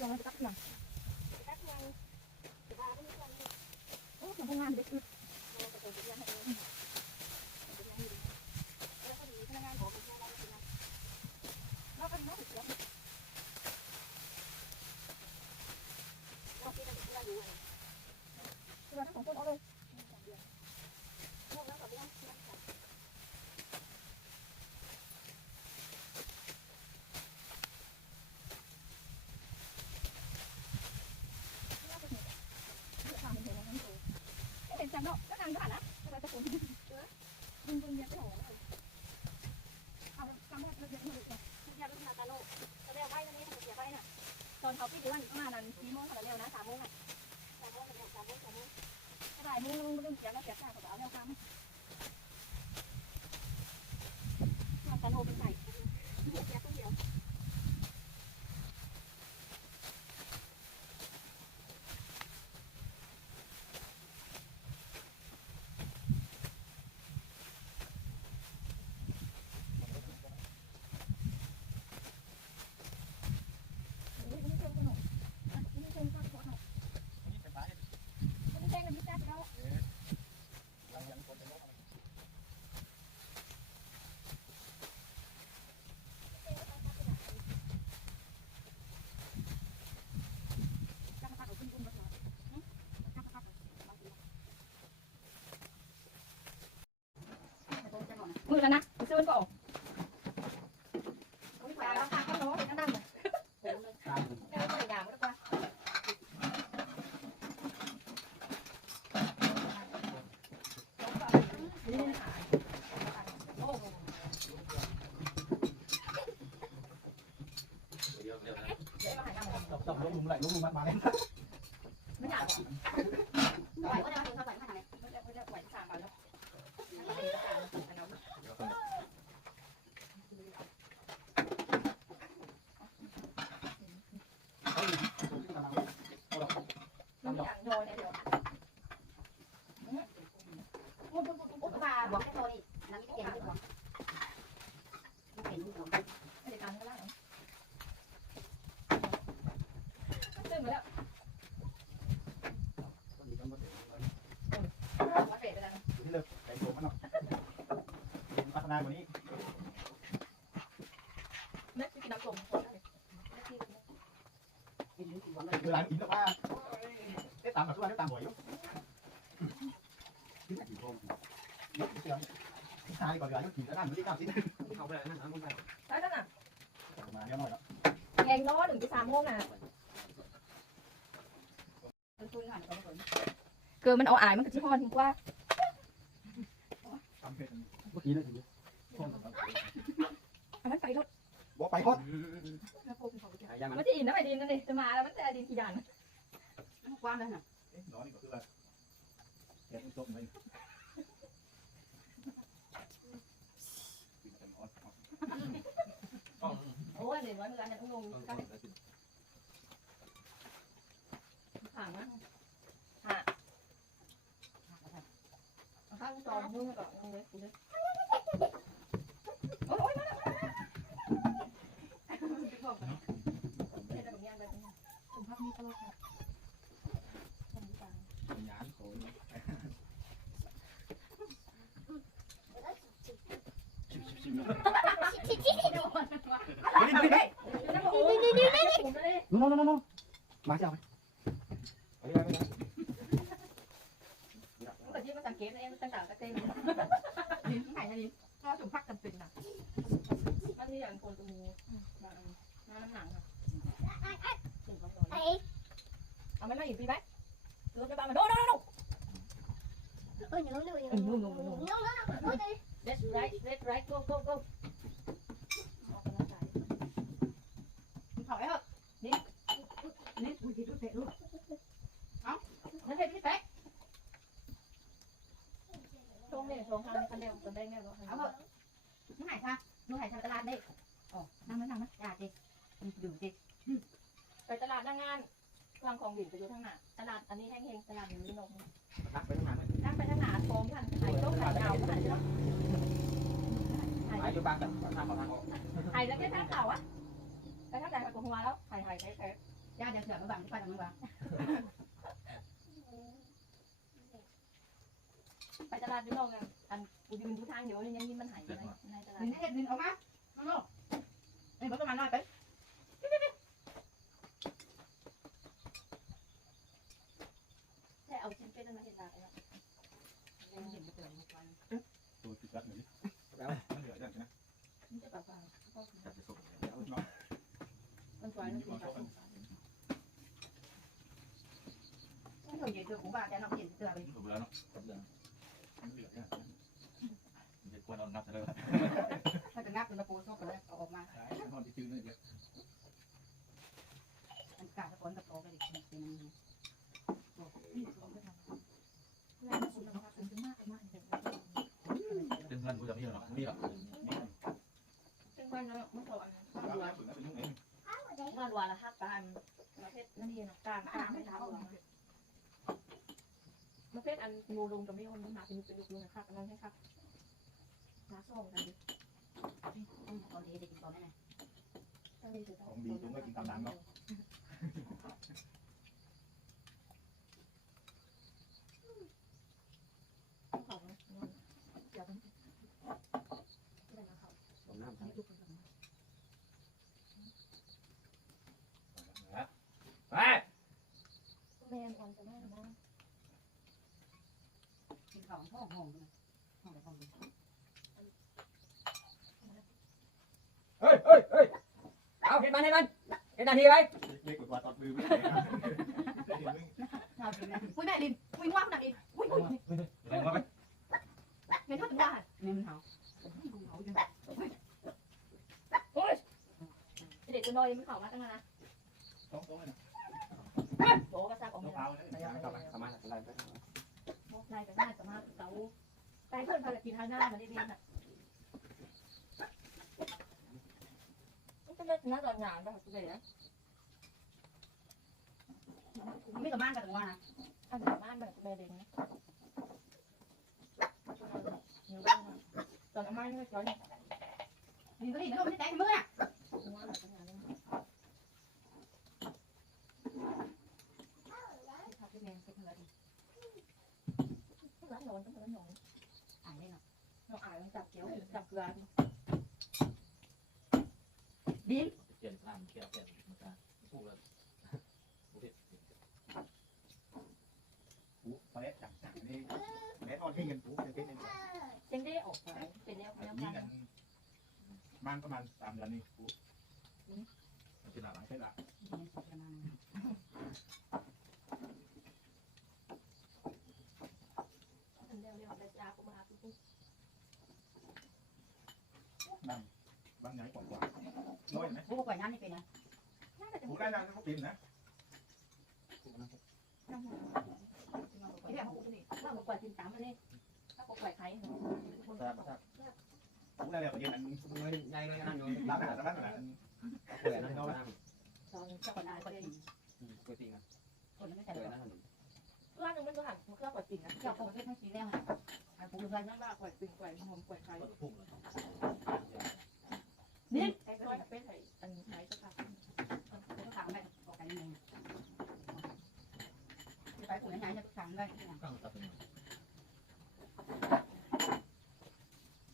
จองจะตักหนังตักยังจะบ้าไม่ได้ยังโอ้ทำงานเด็กอึดเราจะเป็นยังไงแล้วก็ดีพนักงานของเราเราเป็นน้องเสียเราที่เราอยู่อะไรคือเราทั้งสองคนเอาเลยแล้วก็ไปนั่งจำเนาะก็นั่งผ่านนะเราจะคนดึงเยอะไปหน่อยเอาจำได้เยอะเลยจ้ะยาลูกนาตาโลจะได้เอาไว้นั่นนี่เสียไว้น่ะตอนเขาพี่เดือนมานั้น4 โมงเขาเร็วนะ3 โมงอ่ะ3 โมงเป็น3 โมง3 โมงก็ได้โมงเรื่องเสียแล้วเสียค่าเขาเอาแล้วครับนาตาโลเป็นไก่เสียต้องเดียวมือแล้วนะซื้อมันก็ออกเอาไปราคาก็น้อยนั่นเลยเอาไปยามก็ได้ต้องลุงไหลลุงมาเลยไม่จ่ายไหวก็ได้ถึงเท่าไหร่ไม่ทำไงไม่ได้ไหว3 บาทแล้วโยนเดี๋ยวปุ๊บมาบอกให้โทรดิน้ำไม่เก่งไม่เก่งไม่ได้การก็ได้ซึ่งมาแล้วมาเปลี่ยนไปแล้วที่เลิกแต่งตัวมันหน่อยพัฒนากว่านี้นั่นคือน้ำส้มเวลากินก็ว่าได้ตามกับทุกวันได้ตามบ่อยอยู่ที่ไหนกี่โมงยกเสือชายก่อนเวลายกขี่ก็นั่งไม่ได้ก้าวสิเขาไปนั่งนั่งไปได้แล้วน่ะมาเยอะหน่อยแล้วแกงล้อถึง3 โมงน่ะเกิดมันเอาอายมันก็ชิพอนถึงว่าเมื่อกี้นะทีอันนั้นไปรถบอกไปฮอดมันจะอินนะไปดินนั่นเลยจะมาแล้วมันจะดินกี่ด่านกว้างเลยน่ะน้อยก็คือว่าแกะต้มเลยโอ้ยเดี๋ยววันเวลาเนี่ยต้องลงห่างนะห่างข้างจอมือก่อนเลยโอ้ยมาแล้วถุงพักมีตลอดค่ะหยาดโขนนู่นมาจะเอาไปเอาไปแต่ที่มาสังเกตเองตั้งแต่กระเตงดินที่ไหนนะดิก็ถุงพักจำเป็นนะมันมีอย่างคนตรงนี้น้ำหนังอ่ะเอาไม่มาอยู่ปีไหมเกือบจะบ้ามันโน่let's right go ถอยเหรอนี่อุ้ยดูเตะลูกเอ้านั่นเป็นพี่แป๊กชงเนี่ยชงทางคันเดียวคนได้เนี่ยเอาเถอะน้องหายค่ะน้องหายทำตลาดได้อ๋อนั่งมั้ยอยากดิดูดิไปตลาดหน้างานวางของดินไปดูทางหน้าตลาดอันนี้แห้งๆตลาดนี้นมนั่งไปทางไหนนั่งไปทางหน้าโฟมกันไข่ต้มไข่ดาวกันเนาะไข่อยู่บางแต่ทางออกไข่แล้วแค่ทางเก่าอะไปทางไหนกับหัวแล้วไข่แท้ ย่าเดี๋ยวเสือมาบังไปตรงนี้วะ ไปตลาดดูลองกันอันกูยืนดูทางเดี๋ยวนี่ยังมีมันหายอยู่ในตลาด ดินเด็ดดินออกมาน้องไอ้บอกประมาณน้อยไป แค่เอาชิ้นเป็นมาเห็นตาแล้ว ยังเห็นกระเตือนมาก่อน ตัวติดรัดหน่อยดิแล้วมันเหลือจังนะ มันจะแบบว่า จะส่งแล้วเนาะ มันสวยมันสีฟ้า ไม่เคยเห็นเตือนของบ้านแกน้องเห็นเตือนไป ถูกแล้วเนาะมันเหลือเนี่ยมันจะควรเอานับเลย ถ้าจะงับเป็นตะปูชอบกันเลยเอาออกมา ใช่นอนที่ชื่อนี่เดียว อันกาตะโกนตะโกกันอีกเป็น แรงสุดนะคะถึงมากมากถึง เป็นเงินกูจะมีหรอนี่หรอ ถึงวันแล้วมันสอน แล้วล่าสุดนั่นเป็นยังไง งานวันละ5การประเภทนั่นเองกลางกลางไม่ทับประเภทอันงูลงจะไม่คนหนาเป็นลูกๆนะครับอันนั้นใช่ครับน้าส่งกันดิ ตอนนี้จะกินตอนไหน ของดีจุ๊ไม่กินตามน้ำเนาะ ของเดี๋ยวเป็นนะครับ ผมน้ำ ลูกคน ไป แม่ก่อนจะแม่นะ กินของห้องห้องเลยห้องไหนห้องนึง เฮ้ยเฮ้ยเฮ้ยเอาเห็นมันเห็นมันเห็นนาทีไหม เล็กกว่าตอนมือไม่ น่ากินนะอุ้ยแม่ลินอุ้ยว่าขนาดนี้อุ้ยอุ้ย แรงมากไหม เห็นว่าถึงว่าเนี่ยมันเขาดูเขาจัง เด็กจะนอนยังไม่เข้ามาตั้งนานนะ ต้องเลยนะ โบก็ซักออก ต้อ มาง เอาเลยนะกลับมาทำมาอะไรไป นายกับน่าจะมาเสาแต่เพื่อนพากินทางหน้ามาได้ดีน่ะจะเล่นหน้าตอนงานก็คือเลยนะ ไม่กับบ้านกับตรงว่านะ อันนี้บ้านแบบแม่เด็กนะอยู่บ้านตอนอาม่าไม่ร้อน ลินก็ลินแล้วไม่แตกมืออ่ะ ว่าแบบงานทำที่แมงเป็นอะไรดีร้านนอนต้องร้านนอน อ่านได้เนาะ เราอ่านจับเกี๊ยวจับเกลือ ดิน เปลี่ยนน้ำเคี่ยวเปลี่ยนมันจะพูดเลยปูพอแล้วจับนี่แม่ทอดให้เงินปูจะเป็นยังไง เจ๊งได้ออกไปเป็นแล้วแล้ว นี่ กั กัน นมันประมาณ3 เดือนนี่ปูเป็นหลังใช่หลัง ดินสุดประมาณ เร็วเร็วไปจ้ากูมาปุ๊บ นั่งบางไงกว่าน้อยไหม ผู้ป่วยน้ำนี่เป็นนะ น่าจะ ปูได้นานเขาเป็นนะ ไม่ได้ของกูนี่ว่ามันกว่าจินตามมาเนี่ยถ้ากูปล่อยใครคน ปูได้แล้วประเด็นอัน ใหญ่เลยนั่นอยู่ รับอาหารร้านอาหาร เปื่อยนั่นเอาไป ตอน เจ้าคนนั้นคนจริง ก๋วยเตี๋ยว คนนั้นไม่ใช่ เปื่ เล อย ย นั่น ร้านนึงมันก็หันมันก็กว่าจริงนะ เจ้าคนไม่ให้สีแล้วนะไอ้ผู้ ร้า ชาย นนั้นว่ากว่าจริงกว่าหอมกว่าใคร พุ่งเลย นี่ ไอ้ร้อยเป็นไอ้อันไหนสักครั้ง เขาถามแม่บอกกันยังไงจะไปผู้ไหนจะถามได้ที่ไหน ข้าวตัดเป็น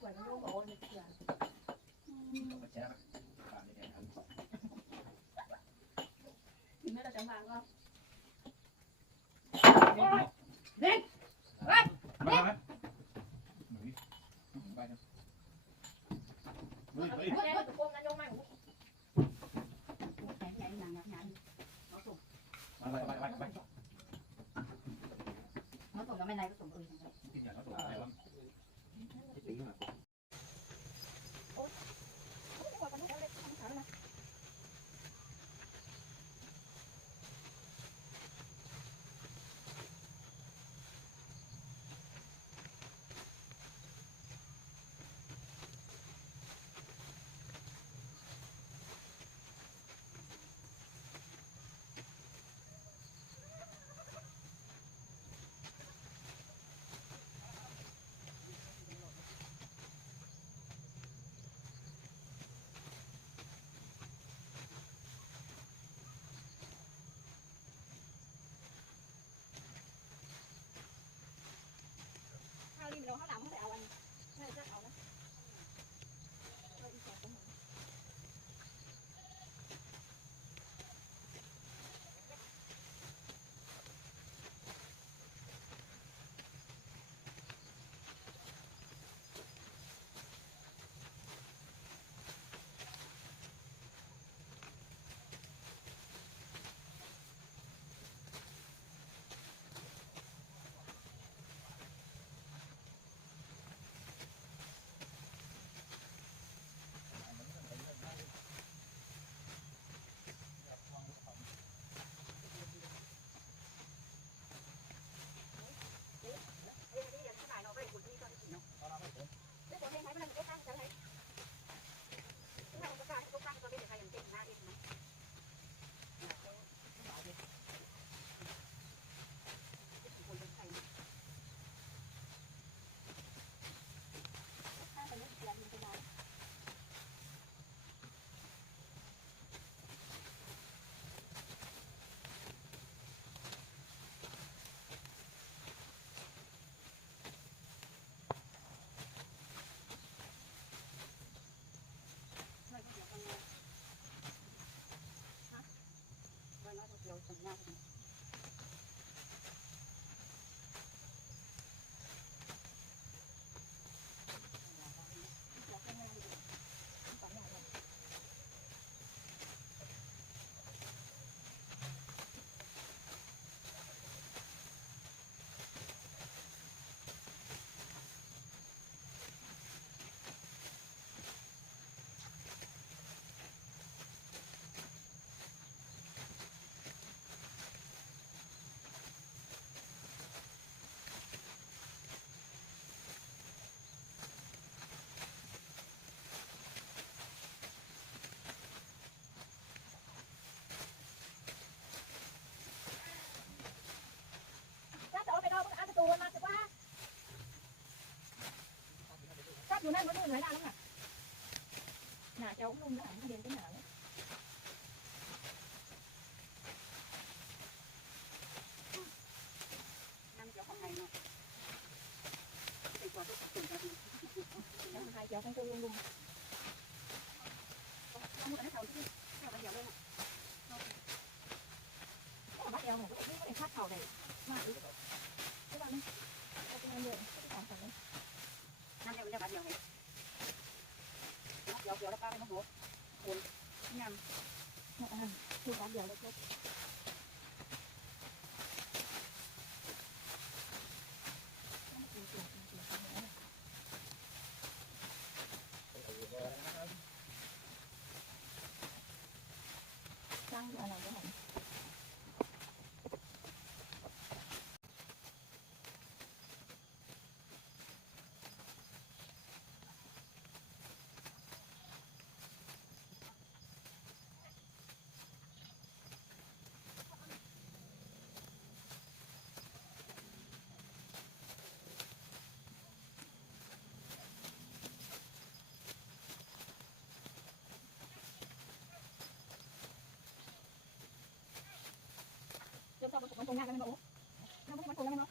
กว่าจะรู้บอกว่าเนี่ยคือ แช่ตามนี้ครับ ถึงแม้เราจะมาก็ ดิน มาไหมไปนะเฮ้ย แม่ตะโกนนั้นยกไม่ ไหนไหนหนังงานเขาส่ง ไป เขาส่งแล้วไม่ไหนก็ส่งอื่น กินอย่างนั้นถูกไหมวะ ตีมา สัญญาณ ถ้าจะเอาไปนอกก็อาจจะตัวมาจะว่าถ้าอยู่นั่นก็นู่นเลยนะแล้วน่ะหนาเจ้าลุ่มหนาเรียนก็หนา น้ำเจียวของไทยเนาะเป็นตัวที่สุดแล้วดี น้ำไทยเจ้าทั้งตัวลุ่ม น้ำมันให้เขาที่เขาเดียวเลย บ้านเดียวผมก็ไม่ได้คาดเข่าเลยมากอีกใช่ป่ะนี่เอาไปงานเดือนของสั่งเลย น้ำเดียวจะบาดเดียวเลยเดียวแล้วป้าไปมาหัวคุณยำ คือบ้านเดียวเลย สร้างอะไรก็ได้ เดี๋ยวเราไปมันตรงงานกันไหมโอ้เราไม่ได้มันตรงงานไหมเนาะ